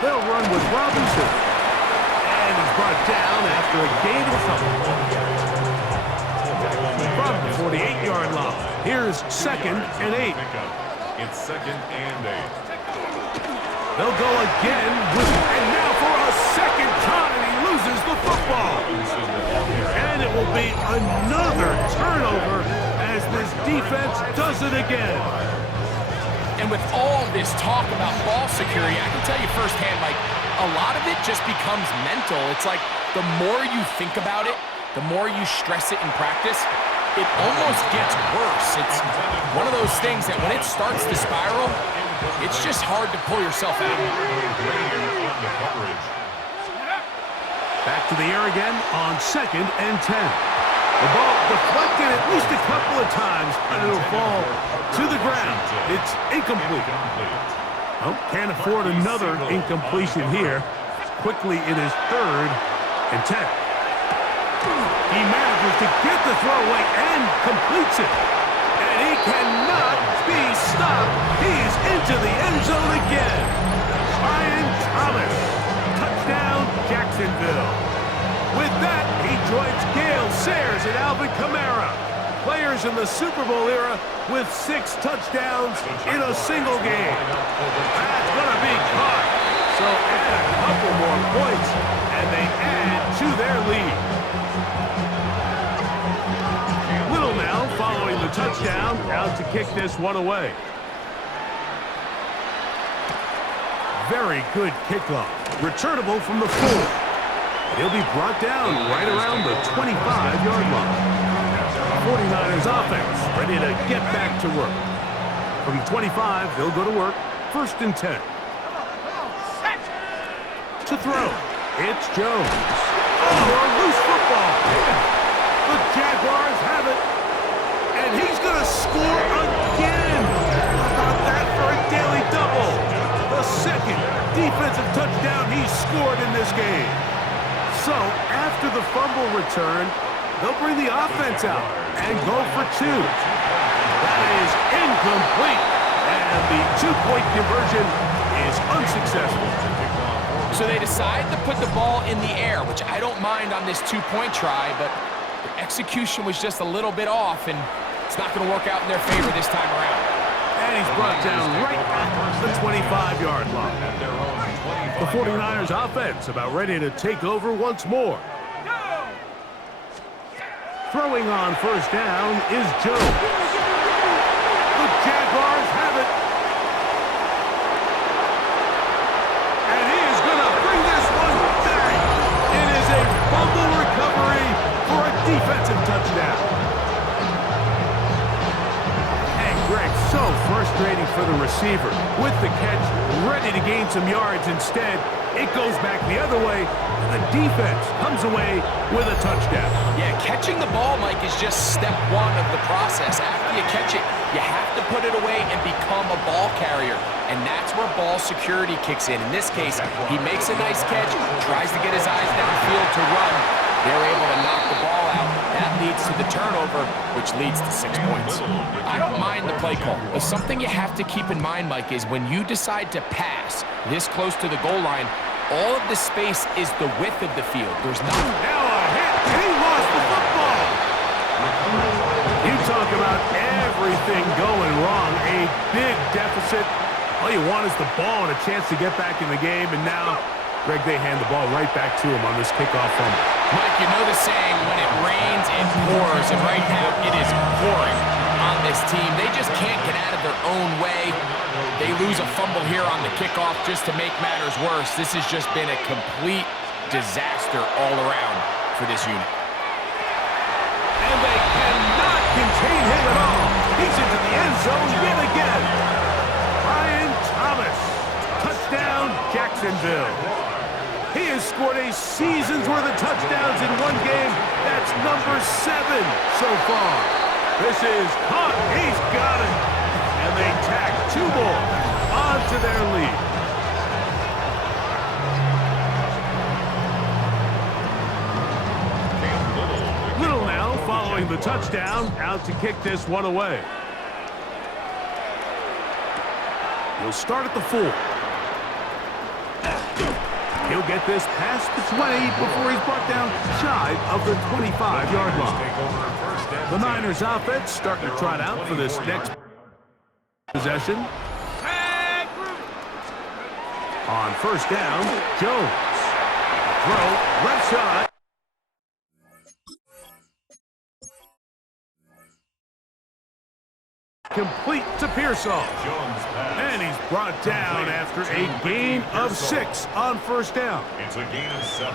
They'll run with Robinson. And he's brought down after a gain of couple. From the 48-yard line, here's 2nd and 8. It's 2nd and 8. They'll go again and now for a second time he loses the football. And it will be another turnover as this defense does it again. And with all this talk about ball security, I can tell you firsthand, Mike, a lot of it just becomes mental. It's like the more you think about it, the more you stress it in practice, it almost gets worse. It's one of those things that when it starts to spiral, it's just hard to pull yourself out. Back to the air again on 2nd and 10. The ball deflected at least a couple of times, and it'll fall to the ground. It's incomplete. Oh, can't afford another incompletion here. Quickly, it is 3rd and 10. He manages to get the throw away and completes it. And he cannot be stopped. He is into the end zone again. Brian Thomas. Touchdown, Jacksonville. With that, he joins Gale Sayers and Alvin Kamara. Players in the Super Bowl era with 6 touchdowns in a single game. That's going to be caught. So add a couple more points, and they add to their lead. Little now following the touchdown, out to kick this one away. Very good kickoff. Returnable from the 4. He'll be brought down right around the 25-yard line. 49ers offense ready to get back to work. From the 25, they'll go to work. 1st and 10. To throw, it's Jones. Oh, a loose football. The Jaguars have it. And he's going to score again. How about that for a daily double? The 2nd defensive touchdown he's scored in this game. So, after the fumble return, they'll bring the offense out and go for 2. That is incomplete. And the 2-point conversion is unsuccessful. So they decide to put the ball in the air, which I don't mind on this 2-point try, but the execution was just a little bit off, and it's not going to work out in their favor this time around. And he's brought down right at the 25-yard line. The 49ers offense about ready to take over once more. Throwing on 1st down is Jones. The Jaguars have it. And he is going to bring this one back. It is a fumble recovery for a defensive touchdown. And Greg, so frustrating for the receiver. With the catch, ready to gain some yards. Instead, it goes back the other way, and the defense comes away with a touchdown. Yeah, catching the ball, Mike, is just step 1 of the process. After you catch it, you have to put it away and become a ball carrier. And that's where ball security kicks in. In this case, he makes a nice catch, tries to get his eyes downfield to run. They're able to knock the ball out. That leads to the turnover, which leads to 6 points. I don't mind the play call, but something you have to keep in mind, Mike, is when you decide to pass this close to the goal line, all of the space is the width of the field. There's not... Now a hit. He lost the football. You talk about everything going wrong. A big deficit. All you want is the ball and a chance to get back in the game. And now, Greg, they hand the ball right back to him on this kickoff fumble. Mike, you know the saying, when it rains, it pours. And right now, it is pouring on this team. They just can't get out of their own way. They lose a fumble here on the kickoff just to make matters worse. This has just been a complete disaster all around for this unit. And they cannot contain him at all. He's into the end zone yet again. Brian Thomas. Touchdown, Jacksonville. He has scored a season's worth of touchdowns in one game. That's number 7 so far. This is caught. He's got it. And they tack 2 more onto their lead. Little now following the touchdown, out to kick this one away. He'll start at the 4. get this past the 20 before he's brought down shy of the 25-yard line. The Niners offense starting to trot out for this next possession. On first down, Jones. Throw, left side. Complete to Pearsall. And he's brought down after a gain of 6 on first down. It's a gain of 7.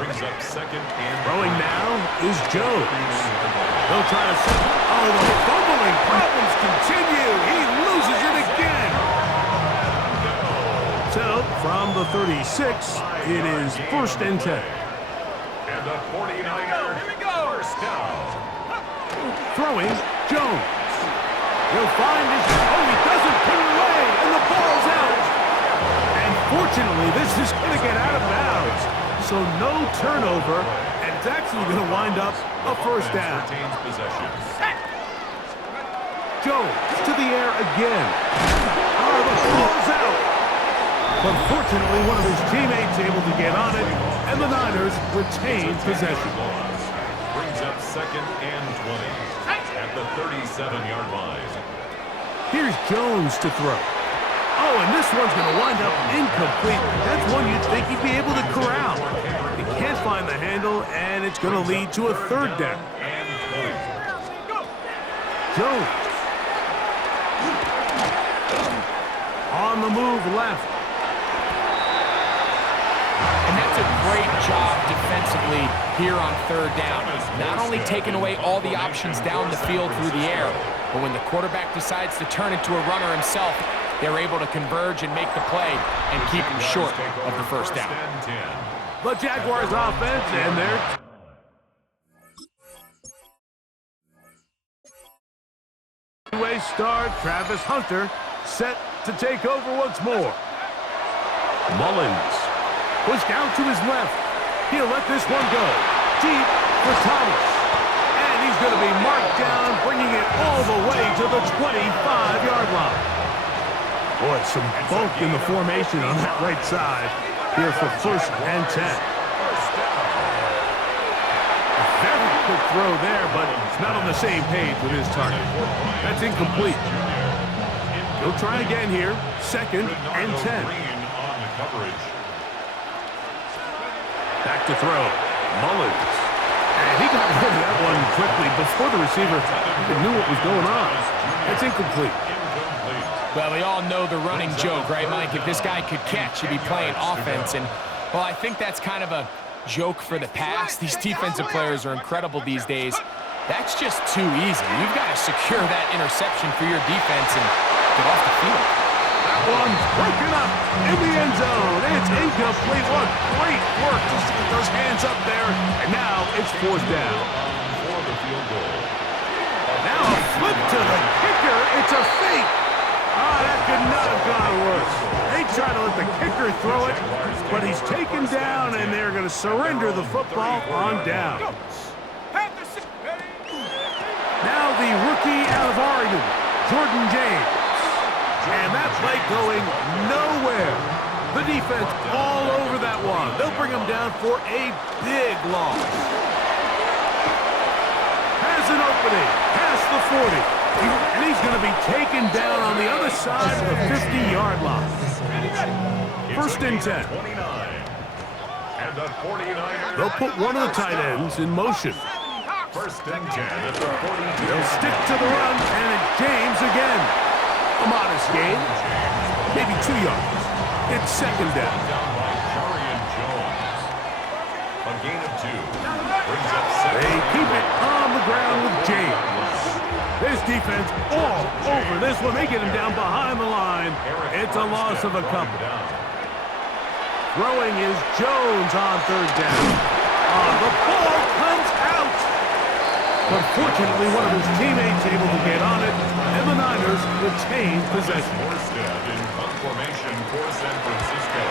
Brings up second and... Throwing now is Jones. They'll try to set... Oh, the fumbling problems continue. He loses it again. So, from the 36, it is first and 10. And the 49er first down. Throwing, Jones. He'll find his... Oh, he doesn't put it away, and the ball's out. And fortunately, this is going to get out of bounds. So no turnover, and it's actually going to wind up a first down. Jones to the air again. Oh, the ball's out. But fortunately, one of his teammates able to get on it, and the Niners retain possession. Brings up second and 20 at the 37-yard line. Here's Jones to throw. Oh, and this one's going to wind up incomplete. That's one you'd think he'd be able to corral. He can't find the handle, and it's going to lead to a third down. Jones. On the move left. And that's a great job defensively here on third down. Not only taking away all the options down the field through the air, but when the quarterback decides to turn into a runner himself, they're able to converge and make the play and keep him short of the first down. The Jaguars offense and their two-way star Travis Hunter set to take over once more. Mullins pushed out to his left. He'll let this one go. Deep for Thomas. And he's going to be marked down, bringing it all the way to the 25-yard line. Boy, some bulk in the formation on that right side here for first and 10. A very quick throw there, but not on the same page with his target. That's incomplete. He'll try again here, second and 10. Back to throw, Mullins. And he got rid of that one quickly before the receiver even knew what was going on. That's incomplete. Well, we all know the running joke, right, Mike? If this guy could catch, he'd be playing offense. And, well, I think that's kind of a joke for the past. These defensive players are incredible these days. That's just too easy. You've got to secure that interception for your defense and get off the field. That one's broken up in the end zone. It's incomplete. What great work to get those hands up there. And now it's fourth down. Now a flip to the kicker. It's a fake. Ah, that could not have gone worse. They try to let the kicker throw it, but he's taken down, and they're going to surrender the football on down. Now the rookie out of Oregon, Jordan James. And that play going nowhere. The defense all over that one. They'll bring him down for a big loss. Has an opening past the 40. And he's going to be taken down on the other side of the 50-yard line. First and 10. They'll put one of the tight ends in motion. First and 10 at the 42. They'll stick to the run, and it's James again. A modest gain, maybe 2 yards. It's second down. A gain of 2. They keep it on the ground with James. This defense all over this one. They get him down behind the line. It's a loss of a couple. Throwing is Jones on third down. The ball comes out. But fortunately, one of his teammates able to get on it, and the Niners retain possession. In punt formation for San Francisco.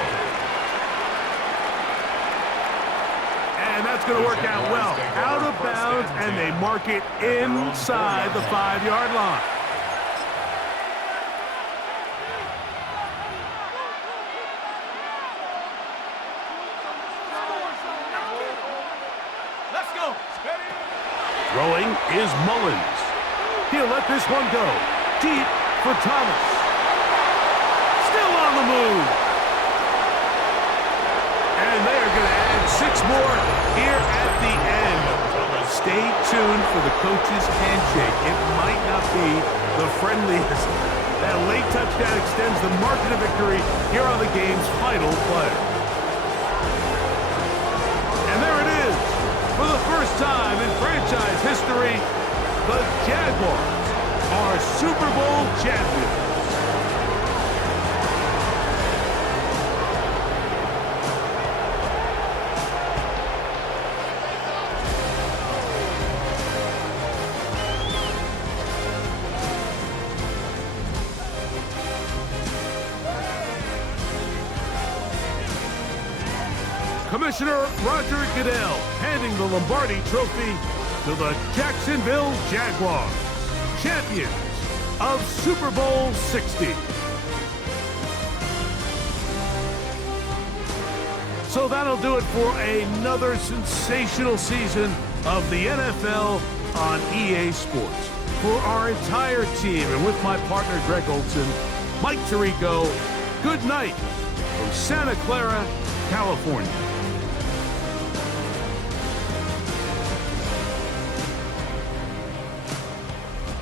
And that's going to work out well. Out of bounds, and they mark it inside the 5-yard line. Throwing is Mullins. He'll let this one go. Deep for Thomas. Still on the move. And they are going to add 6 more here at the end. Stay tuned for the coach's handshake. It might not be the friendliest. That late touchdown extends the margin of victory here on the game's final play. And there it is. For the first time in franchise history, the Jaguars are Super Bowl champions. Commissioner Roger Goodell handing the Lombardi Trophy to the Jacksonville Jaguars, champions of Super Bowl 60. So that'll do it for another sensational season of the NFL on EA Sports. For our entire team and with my partner Greg Olson, Mike Tirico, good night from Santa Clara, California.